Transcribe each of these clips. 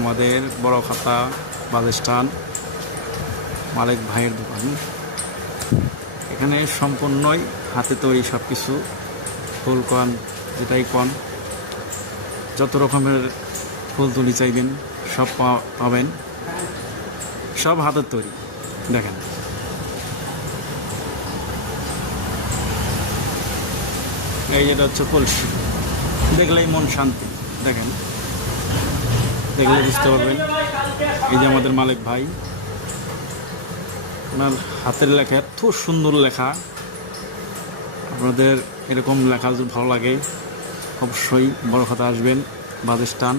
আমাদের বড় খাতা বালস্টান মালিক ভাইয়ের দোকান। এখানে সম্পূর্ণই হাতে তৈরি সব কিছু, ফুল কন যেটাই কন, যত রকমের ফুল তুলি চাইবেন সব পাবেন, সব হাতের তৈরি। দেখেন এই যেটা হচ্ছে কলসি, দেখলেই মন শান্তি। দেখেন দেখলে বুঝতে পারবেন। এই যে আমাদের মালিক ভাই, ওনার হাতের লেখা এত সুন্দর লেখা। আপনাদের এরকম লেখা যদি ভালো লাগে অবশ্যই বড় খাতা আসবেন, বালস্টান।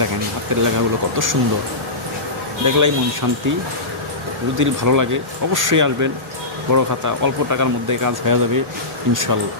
দেখেন হাতের লেখাগুলো কত সুন্দর, দেখলেই মন শান্তি। যদি ভালো লাগে অবশ্যই আসবেন। বড় খাতা, অল্প টাকার মধ্যে কাজ হয়ে যাবে ইনশাল্লাহ।